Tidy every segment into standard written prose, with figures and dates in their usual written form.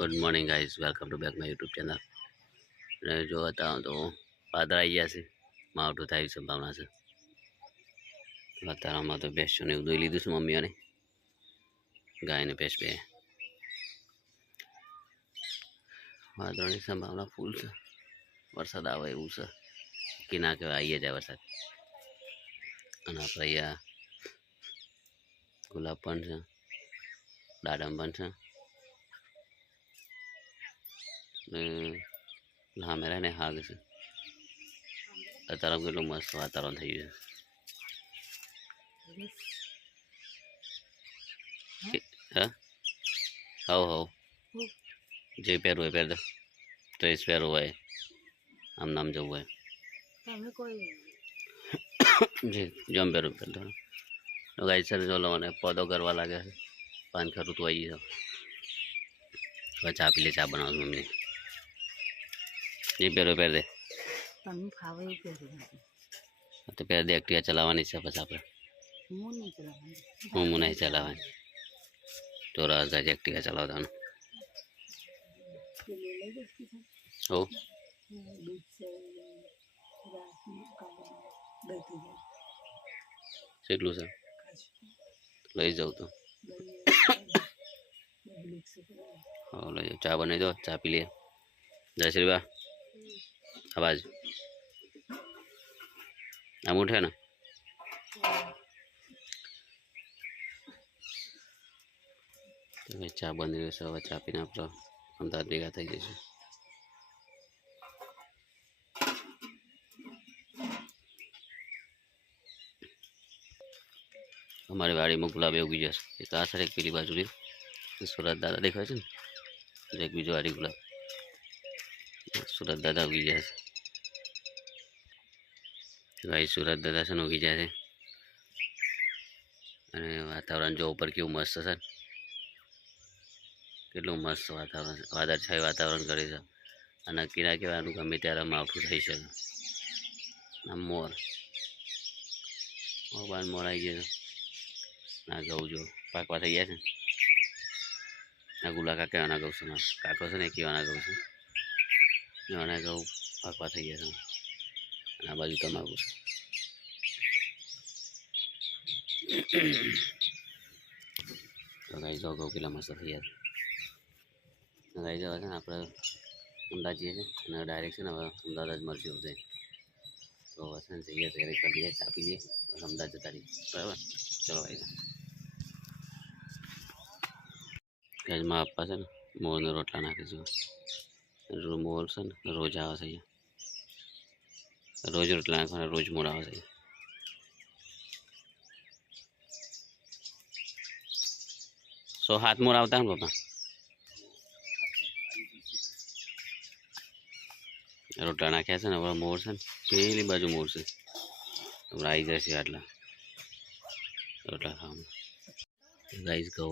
Good morning guys, welcome to back my YouTube channel. અને જો હતા તો વાદળ આવી ગયા છે, માવઠું થાય સંભાવના છે। અત્યારમાં તો ભેંસોને એવું દોઈ લીધું છે મમ્મીઓને, ગાયને ભેંસ બે વાદળની સંભાવના ફૂલ છે, વરસાદ આવે એવું છે કે ના કહેવાય, આવી જાય વરસાદ। અને આપણે અહીંયા ગુલાબ પણ છે, દાડમ પણ છે, મેરા ને હાગ છે। અત્યારે કેટલું મસ્ત વાતાવરણ થઈ ગયું છે। હા હવ જે પહેરવું હોય પહેર દો, ડ્રેસ પહેરવું હોય, આમ નામ જવું હોય જે જમ પહેરવું પહેર દો। તો ગાઈ સર ચલો મને પૌધો કરવા લાગે છે, પાન ખરું તો આવી જાવ, ચા પી લે, ચા બનાવું મમ્મી, જે પહેરો પહેર દે, તો પહેર દે। એક્ટિવા ચલાવવાની છે પછી આપણે, હું નહીં ચલાવવાની, તો રાસ ગાય એક્ટિવા ચલાવવાનું હો કેટલું છે લઈ જાઉં તો હા લઈ જાઉં। ચા બનાવી દો, ચા પી લે। જય શ્રી બા આવાજ આમ ઉઠે ને ચા બની રહ્યો છે, હવે ચા પીને આપણે અમદાવાદ ભેગા થઈ જઈશું। हमारे वाड़ी में गुलाब उगी जैसे एक आ सर एक पीली बाजू रही सूरत दादा देखा है एक बीजो वाड़ी गुलाब सूरत दादा उगी जैसे भाई सूरत दादा से उगी जाए અને વાતાવરણ જો ઉપર કેવું મસ્ત છે, કેટલું મસ્ત વાતાવરણ છે, વાદળછાયું વાતાવરણ કરે છે। અને કિરા કહેવાનું ગમે ત્યારે માવઠું થઈ શકે। મોર મોર આવી ગયા છે, ના ઘઉં જો પાકવા થઈ ગયા છે। ના ગુલા કાકા કહેવાના ઘઉં છે, કાકો છે ને કહેવાના ઘઉં છે, એવાના ઘઉં પાકવા થઈ ગયા છે। અને આ બાજુ તમાકુ છે। તો ગાઈ જો ઘઉં કેટલા મસ્ત થઈ ગયા છે। ગાઈ જવા છે ને આપણે અમદાવાદ જઈએ છીએ, અને ડાયરેક્ટ છે ને હવે અમદાવાદ જ મળશે બધે, તો વસન જઈએ તૈયારી કરી લઈએ, ચા પી લઈએ, અમદાવાદ જતા રહીએ, બરાબર। ચલો ભાઈ ગેસમાં આપવા છે ને મોરને રોટલા નાખીશું। મોર છે ને રોજ આવે છે અહીંયા, રોજ રોટલા નાખવાના, રોજ મોર આવે છે। સો હાથ મોર આવતા ને પપ્પા, રોટલા નાખ્યા છે ને હવે મોર છે ને પેલી બાજુ મોર છે, હવે આવી જાય છે આટલા રોટલા ખાવા। ગાઈસ કહો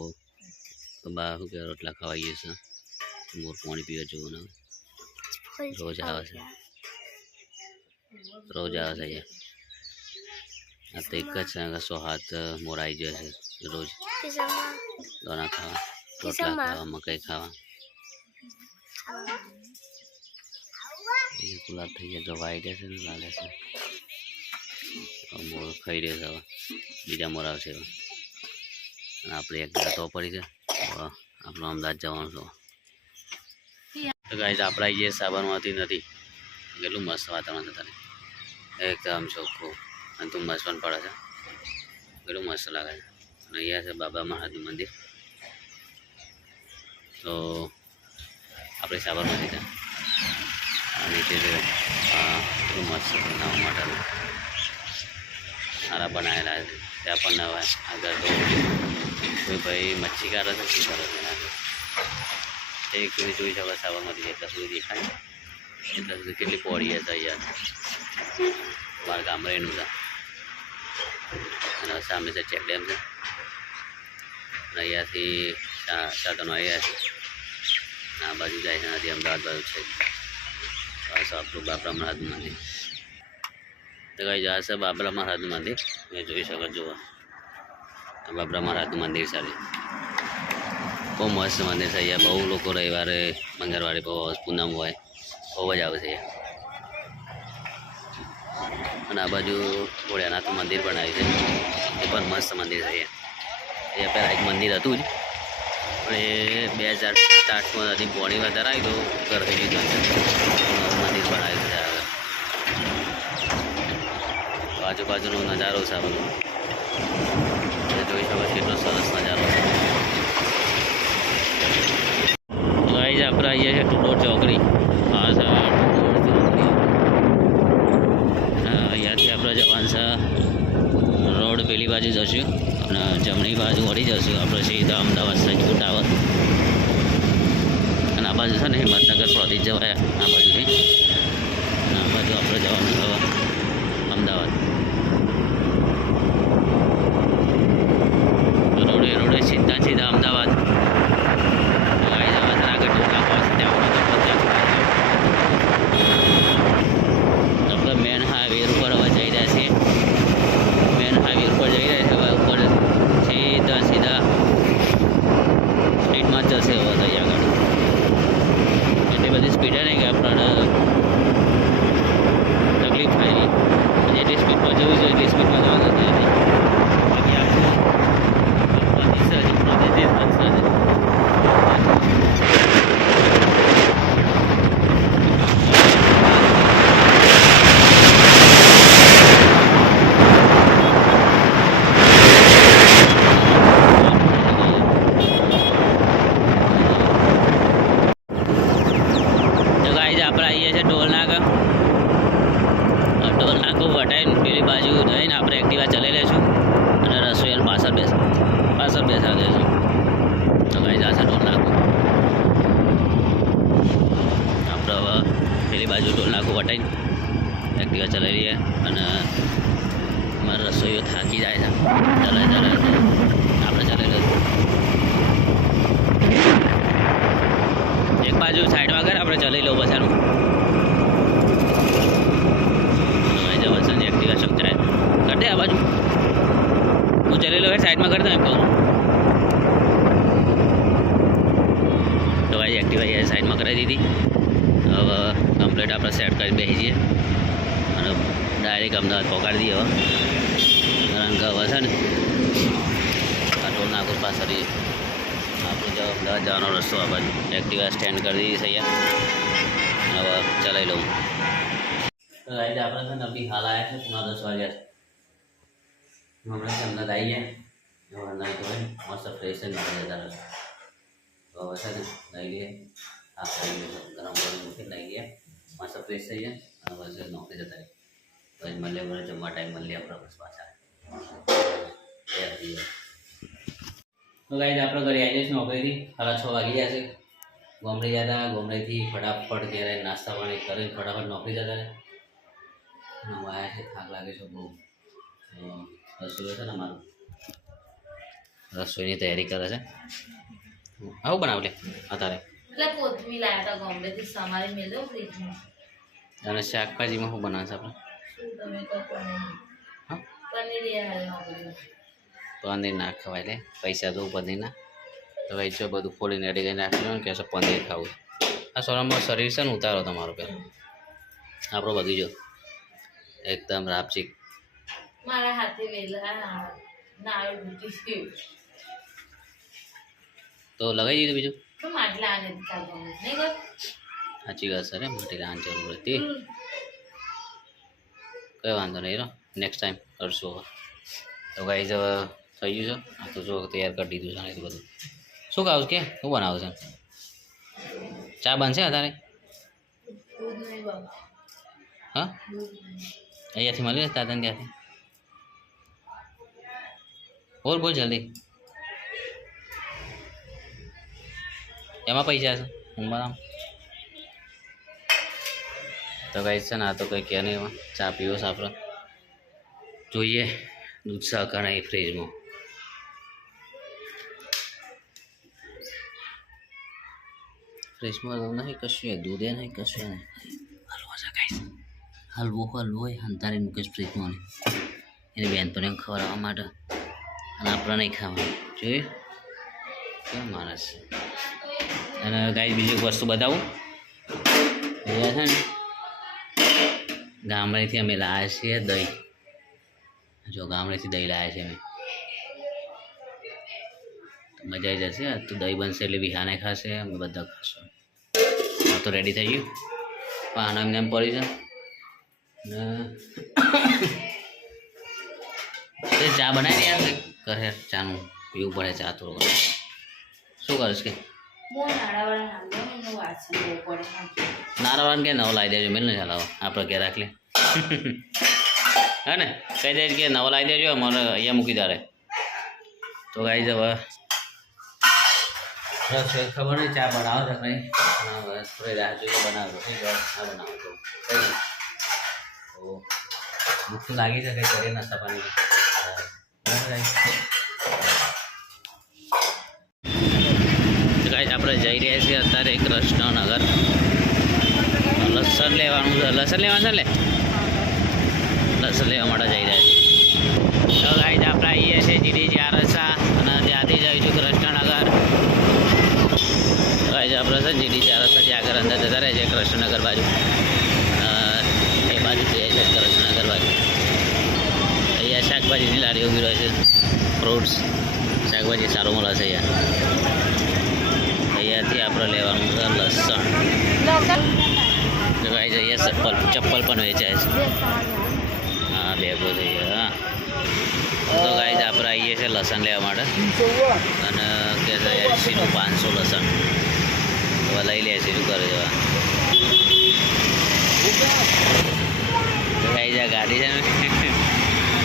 તો બા શું કે રોટલા ખવાઈએ છે, મોર પાણી પીવા જવું ને રોજ આવે છે, રોજ આવે છે અહીંયા। આ તો એક જ છે, 100 હાથ મોર આવી જાય છે રોજ, દોના ખાવા, રોટલા ખાવા, મકાઈ ખાવા। ગુલાબ થઈ ગયા, જો વાઈ ગયા છે ને લાલે છે, મોર ખાઈ રહ્યા છે, હવે બીજા મોર આવશે। અને આપણે એક તો પડી છે, આપણું અમદાવાદ જવાનું છે। તો ગાઈસ આપણે આવી જઈએ સાબરમતી નદી, કેટલું મસ્ત વાતાવરણ છે તારે, એકદમ ચોખ્ખું, અને તું મસ્ત પણ પડે છે, કેટલું મસ્ત લાગે છે। અને અહીંયા છે બાબા મહાદેવ મંદિર, તો આપણે સાબરમતી છે, અને તે કેટલું મસ્ત બનાવવા માટેનું સારા બનાવેલા છે। ત્યાં પણ નવા આગળ તો કોઈ ભાઈ મચ્છી કાઢે છે, શું કરે છે એક સુધી જોઈ શકો સાબરમતી એટલા સુધી દેખાય, એટલા સુધી કેટલી પહોળી હશે અહીંયા, મારા ગામડે એનું છે। અને સામે છે ચેક ડેમ છે, અને અહીંયાથી સાધનો આવ્યા છે, આ બાજુ જાય છે નથી, અમદાવાદ બાજુ છે બસ આપણું બાબરા મહારાજનું મંદિર। તો કઈ જાય છે બાબરા મહારાજનું મંદિર, એ જોઈ શકો, જુઓ બાબરા મહારાજનું મંદિર છે। બહુ મસ્ત મંદિર છે અહીંયા. બહુ લોકો રવિવારે મંગળવારે બહુ પૂનમ હોય બહુ જ આવે છે અહીંયા. અને આ બાજુ ભોળિયાનાથ મંદિર બનાવ્યું છે એ પણ મસ્ત મંદિર છે અહીંયા. એ પહેલાં એક મંદિર હતું જ પણ એ 2007-8માં હજી પોણી વધારે આવી તો ઘર થઈ ગયું મંદિર બનાવ્યું છે. આજુબાજુનો નજારો છે આ બધો જોઈ શકો કેટલો સરસ નજારો છે. ગાઈઝ આપણે આવીએ છીએ ટુડોર ચોકડી. હા સર અહીંયાથી આપણે જવાનું છે રોડ પેલી બાજુ જશું અને જમણી બાજુ વળી જશું આપણે સીધા અમદાવાદ સચખુટ આવે. અને આ બાજુ છે ને હિંમતનગર પ્રોથી જવાય આ બાજુથી. અને આ બાજુ આપણે જવાનું હવે અમદાવાદ. રોડે સીધા સીધા અમદાવાદ આવી જવા આગળ ટોકા પાસે ત્યાં આપણે મેન હાઈવે ઉપર હવે જઈ રહ્યા છીએ. મેન હાઈવે ઉપર જઈ રહ્યા છે હવે ઉપર સીધા સીધા સ્પીડમાં જ જશે હવે તઈ આગળ. એટલી બધી સ્પીડ નહીં કે આપણને તકલીફ થાય નહીં. જેટલી સ્પીડમાં જવું જોઈએ એટલી સ્પીડમાં જવાનું થાય નહીં. પેલી બાજુ જઈને આપણે એક્ટિવા ચલાવી લઈશું અને રસોઈયાને પાછળ બેસા દઈશું. તો ગાઈઝ આ છે ટોલ નાકું. આપણે હવે પેલી બાજુ ટોલ નાકું વટાઈને એક્ટિવા ચલાવી લઈએ અને મારા રસોઈઓ થાકી જાય છે ચલાવી આપણે ચલાવી લઈશું. એક બાજુ સાઈડમાં કર આપણે ચલાવી લો બધાનું. એક્ટિવા શક્તિ કર દે આ બાજુ હું ચલી લો સાઈડમાં કરી દઉં એમ કહું. તો ભાઈ એક્ટિવા સાઈડમાં કરાવી દીધી. હવે કમ્પ્લીટ આપણે સેટ કરી બેસી જઈએ અને ડાયરેક્ટ અમદાવાદ પહોંચાડી દઈએ. હવે કારણ કે હવે છે ને આ ટોલ નાકુર પાછળ આપણે જો અમદાવાદ જવાનો રસ્તો આ બાજુ એક્ટિવા સ્ટેન્ડ કરી દીધી છે અહીંયા. હવે ચલાવી લઉં. તો આજે આપણે છે ને અભી હાલ આવ્યા છે પૂના 10 વાગ્યા છે. હમણાં અમદાવાદ આવી ગયા નહીં તો મસ્ત ફ્રેશ નીકળી જતા રહે. તો હવે છે ને લઈ લઈએ આ ગરમ પાણી મૂકી લઈ લઈએ મસ્ત ફ્રેશ થઈ જાય અને પછી નોકરી જતા રહે. પછી મળીએ મને જમવા ટાઈમ મળીએ આપણે બસ પાછા. તો ગાઈઝ આપણે ઘરે આવી જઈશું નોકરીથી 6:30 વાગી ગયા છે. ગોમડી જતા ગોમડીથી ફટાફટ ઘેરે નાસ્તા પાણી કરીને ફટાફટ નોકરી જતા રહે. વાયા છે થાક લાગે છે બહુ. રસોઈ છે ને મારું રસોઈની તૈયારી કરે છે. આવું બનાવ લે અત્યારે એટલે કોથમી લાયા હતા ગોમડેથી સમારી મેલ દો ફ્રીજમાં. અને શાકભાજીમાં શું બનાવશે આપણે? શું તમે કહો પનીર? હા પનીર યાર પનીર ના ખવાય લે પૈસા દઉં પનીરના તો ભાઈ જો બધું ફોડીને રેડી કરીને રાખી કે પનીર ખાવું. આ સોનામાં શરીર છે ને ઉતારો તમારો પહેલાં આપણો બગીચો એકદમ રાપચીક. મારા હાથે વેલા નાળ ડૂટી તો લગાવી દીધું બીજું તો માટલા આને કાઢવાનું નહીં કર. સાચી વાત સર માટી લાવવાની જરૂર હતી. કઈ વાંધો નહીં નેક્સ્ટ ટાઈમ કરશું. તો ગાઈઝ હવે થઈ ગયું છે. આ તો જો તૈયાર કરી દીધું છે ને બધું. શું ખાવું કે શું બનાવું છે? ચા બનશે અત્યારે? હા અહીંયાથી મળ્યું દાદાને ત્યાંથી. બોલ બોલ જલ્દી. એમાં પૈસા છે ઊંઘમાં તો ગાઈઝ છે ને આ તો કંઈ કહે નહીં. એમાં ચા પીવો છે આપણે જોઈએ દૂધ સાકર નહીં ફ્રીજમાં. ફ્રીજમાં નહીં કશું દૂધે નહીં કશું નહીં. હલવો છે ગાઈઝ હલવો એ અંતારી મૂકીશ ફ્રીજમાં એની બહેનપણીને ખવડાવવા માટે અને આપણે નહીં ખાવાનું. જોઈએ કેમ માણસ છે. અને ગાય બીજી એક વસ્તુ બતાવું અહીંયા છે ને ગામડેથી અમે લાવ્યા છીએ દહીં. જો ગામડેથી દહીં લાવ્યા છીએ અમે, તો મજા આવી જશે. તો દહીં બનશે એટલે વિહાને ખાશે, અમે બધા ખાશું. હા તો રેડી થઈ ગયું. પાન એમને એમ પડી છે ને ચા બનાવી યાર કરે ચાનું પીવું પડે ચા થોડું. શું કરીશ કે નારાવાન કે નવો લાવી દેજો, મિલ ને ચાલો આપણે ઘેર રાખ લે. હા ને કહી દે કે નવો લાવી દેજો, અમારે અહીંયા મૂકી દારે. તો ગાઈ હવે ખબર નહીં ચા બનાવો છે કંઈ થોડી રાહ જોઈએ બનાવો ના બનાવો તો કંઈ ભૂખ તો લાગી છે કંઈ કરીએ નાસ્તા પાણી. ગાઈસ આપણે જઈ રહ્યા છીએ અત્યારે કૃષ્ણનગર. લસણ લેવાનું છે, લસણ લેવાનું છે ને લસણ લેવા માટે જઈ રહ્યા છીએ. તો ગાઈસ આપણે આવીએ છીએ જીડી ચારસા અને ત્યાંથી જઈશું કૃષ્ણનગર. ગાઈસ આપણે છે જીડી ચારસાથી આગળ અંદર જતા રહે છે કૃષ્ણનગર બાજુ, એ બાજુ જઈએ છે કૃષ્ણનગર બાજુ. અહીંયા શાકભાજીની લારી ઊભી રહે છે, ફ્રૂટ્સ શાકભાજી સારું મળે છે અહીંયા. અહીંયાથી આપણે લેવાનું છે લસણ. તો ગાઈસ અહીંયા ચપ્પલ પણ વેચાય છે. હા બેગો થઈ ગયા. હા તો ગાઈસ આપણે આવીએ છીએ લસણ લેવા માટે અને કે છે 80નું 500 લસણ. હવે લઈ લે છે, શું કરે જવા. તો ગાઈસ આ ગાડી છે ને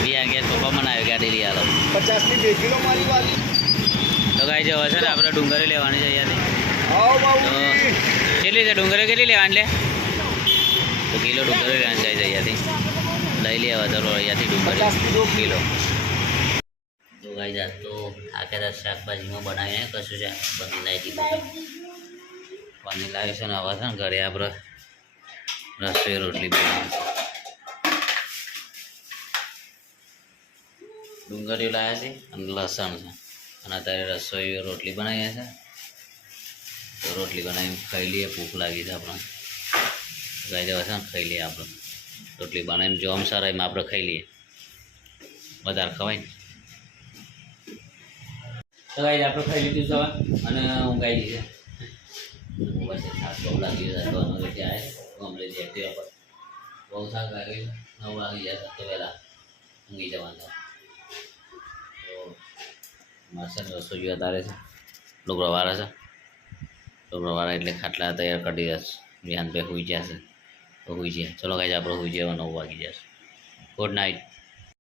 બિયા ગેસ પપ્પા મને આવી ગાડી લઈ આલો 50ની 2 કિલો મારી વાલી. તો ગાઈસ હવે છે ને આપણે ડુંગળી લેવાની છે અહીંયાથી. તો કેટલી છે ડુંગળી, કેટલી લેવાની લે? તો કિલો ડુંગળી લેવાની જાય છે અહીંયાથી. લઈ લે હવે ચલો અહીંયાથી ડુંગળી કિલો. તો ગાઈસ આજ તો આખેરા શાકભાજીમાં બનાવીને કશું છે બની લાવી દીધું. પાણી લાવી છે ને હવે છે ને ઘરે આપણે રસોઈ રોટલી બનાવી છે. ડુંગળી લાવ્યા છે અને લસણ છે અને અત્યારે રસોઈ રોટલી બનાવીએ છે. તો રોટલી બનાવીને ખાઈ લઈએ, ભૂખ લાગી છે આપણે. ગાઈ જવા છે ને ખાઈ લઈએ આપણે રોટલી બનાવીને, જો અમસાર એમાં આપણે ખાઈ લઈએ, વધારે ખવાય ને. તો ગાઈ આપણે ખાઈ લીધું સવાર અને હું ગાઈ દીધી બસ થાક બહુ લાગી જાય તો અમે જાય અમને જે એક્ટિવા પર બહુ થાક લાગી 9 વાગી જાય તો વહેલા ઊંઘી જવાના. તો માસન રસોઈ અત્યારે છે ડુંગળવાળા છે. ડુંગળવાળા એટલે ખાટલા તૈયાર કરી દે વિહાન બે હોઈ જશે તો હોઈ જાય. ચલો ગાઈ આપણે હોઈ જવા 9 વાગી જશે. Good night.